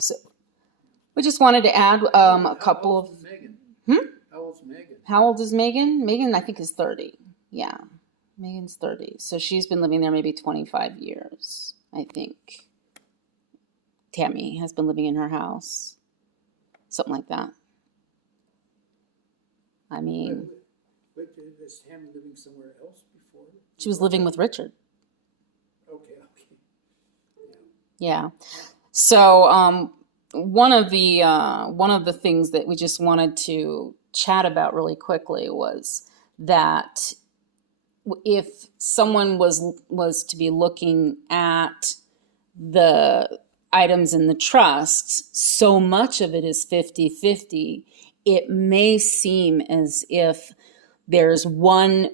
So we just wanted to add a How couple of. old's Megan? Hmm? How old's Megan? How old is Megan? Megan, I think, is 30. Yeah, Megan's 30. So she's been living there maybe 25 years, I think. Tammy has been living in her house, something like that. I mean, But is Tammy living somewhere else before? she was living with Richard. Okay, okay. Yeah. So one of the things that we just wanted to chat about really quickly was that if someone was to be looking at the items in the trust, so much of it is 50-50, it may seem as if there's one,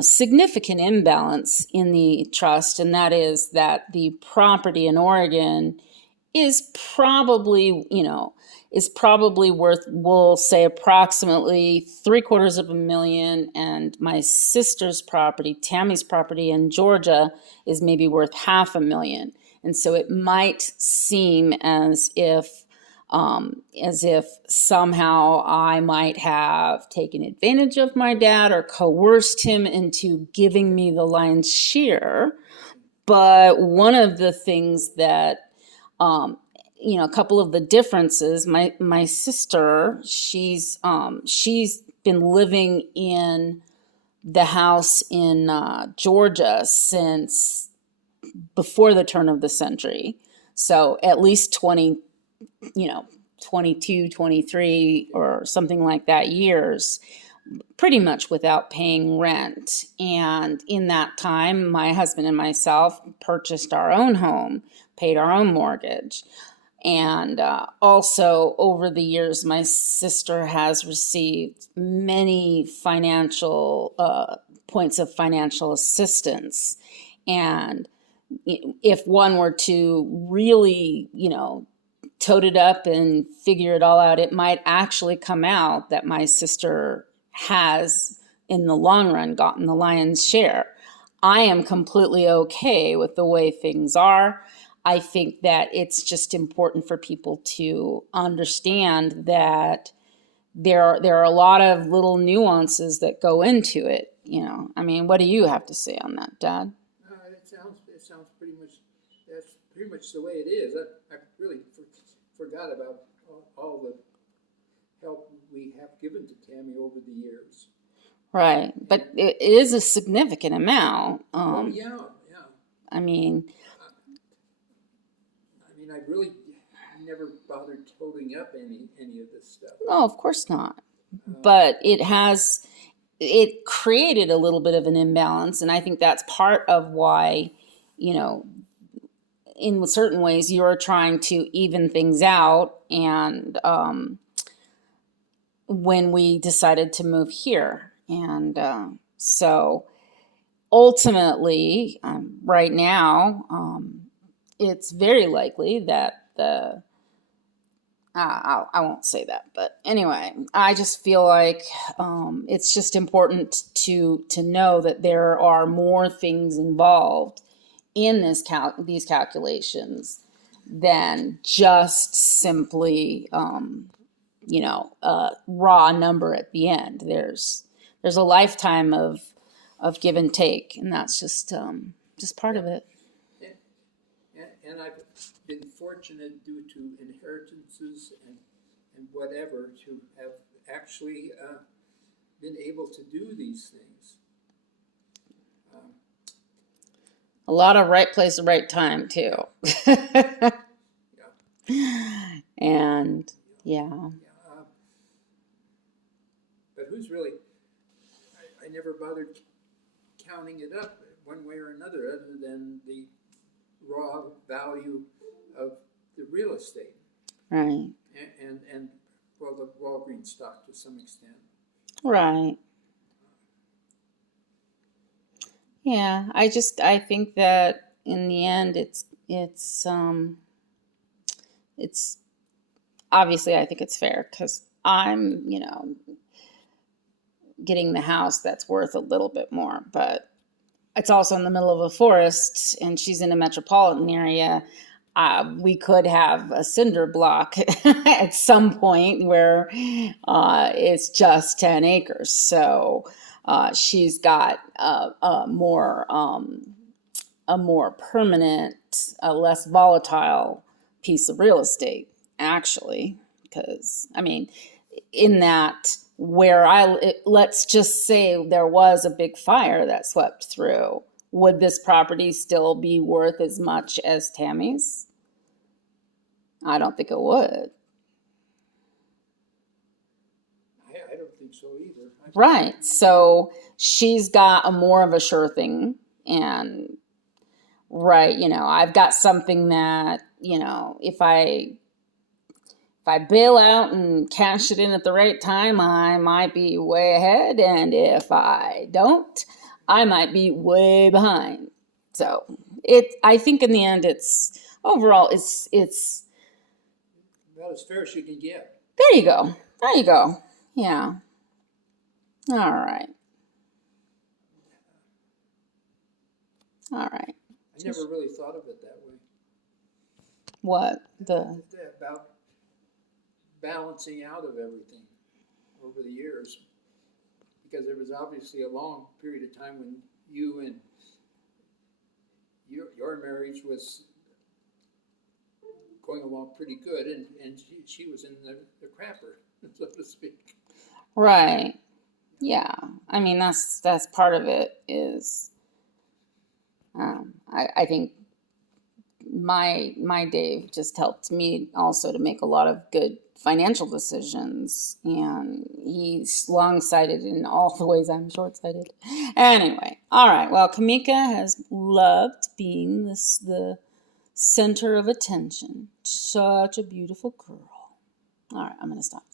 significant imbalance in the trust, and that is that the property in Oregon is probably, is probably worth, we'll say, approximately 750,000, and my sister's property, Tammy's property in Georgia, is maybe worth 500,000. And so it might seem as if somehow I might have taken advantage of my dad or coerced him into giving me the lion's share. But one of the things that, a couple of the differences, my sister, she's been living in the house in Georgia since before the turn of the century. So at least 20, 22, 23, or something like that years, pretty much without paying rent. And in that time, my husband and myself purchased our own home, paid our own mortgage. And also, over the years, my sister has received many financial points of financial assistance. And if one were to really, tote it up and figure it all out, it might actually come out that my sister has, in the long run, gotten the lion's share. I am completely okay with the way things are. I think that it's just important for people to understand that there are a lot of little nuances that go into it. I mean, what do you have to say on that, Dad? It sounds pretty much, that's pretty much the way it is. I really forgot about all the help we have given to Tammy over the years. Right, but it is a significant amount. Oh, yeah, yeah. I mean, I really never bothered toting up any of this stuff. no, of course not. But it created a little bit of an imbalance, and I think that's part of why, you know, in certain ways you're trying to even things out. And when we decided to move here, and so ultimately, right now, it's very likely that I won't say that, but anyway, I just feel like it's just important to know that there are more things involved in these calculations than just simply a raw number at the end. There's a lifetime of give and take, and that's just part of it. And I've been fortunate, due to inheritances and whatever, to have actually been able to do these things. A lot of right place, right time too. Yeah. And yeah. Yeah. But who's really, I never bothered counting it up one way or another, other than the raw value of the real estate Right. and well, the Walgreens stock to some extent. Right. Yeah. I think that in the end it's obviously, I think it's fair because I'm, getting the house that's worth a little bit more, but it's also in the middle of a forest and she's in a metropolitan area. we could have a cinder block at some point where it's just 10 acres. So she's got a more permanent, a less volatile piece of real estate, actually. Because, I mean, in that where let's just say there was a big fire that swept through, would this property still be worth as much as Tammy's? I don't think it would. I don't think so either. Right. So she's got a more of a sure thing. And, right, I've got something that, if I bail out and cash it in at the right time, I might be way ahead. And if I don't, I might be way behind. So I think in the end, overall, it's, About as fair as you can get. there you go. There you go. Yeah. All right. All right. I never really thought of it that way. What? About balancing out of everything over the years. Because there was obviously a long period of time when you and your marriage was going along pretty good, and she was in the crapper, so to speak. Right. Yeah. I mean, that's part of it is, I think my Dave just helped me also to make a lot of good financial decisions, and he's long-sighted in all the ways I'm short-sighted. Anyway, all right. Well, Kamika has loved being the center of attention. Such a beautiful girl. All right, I'm going to stop.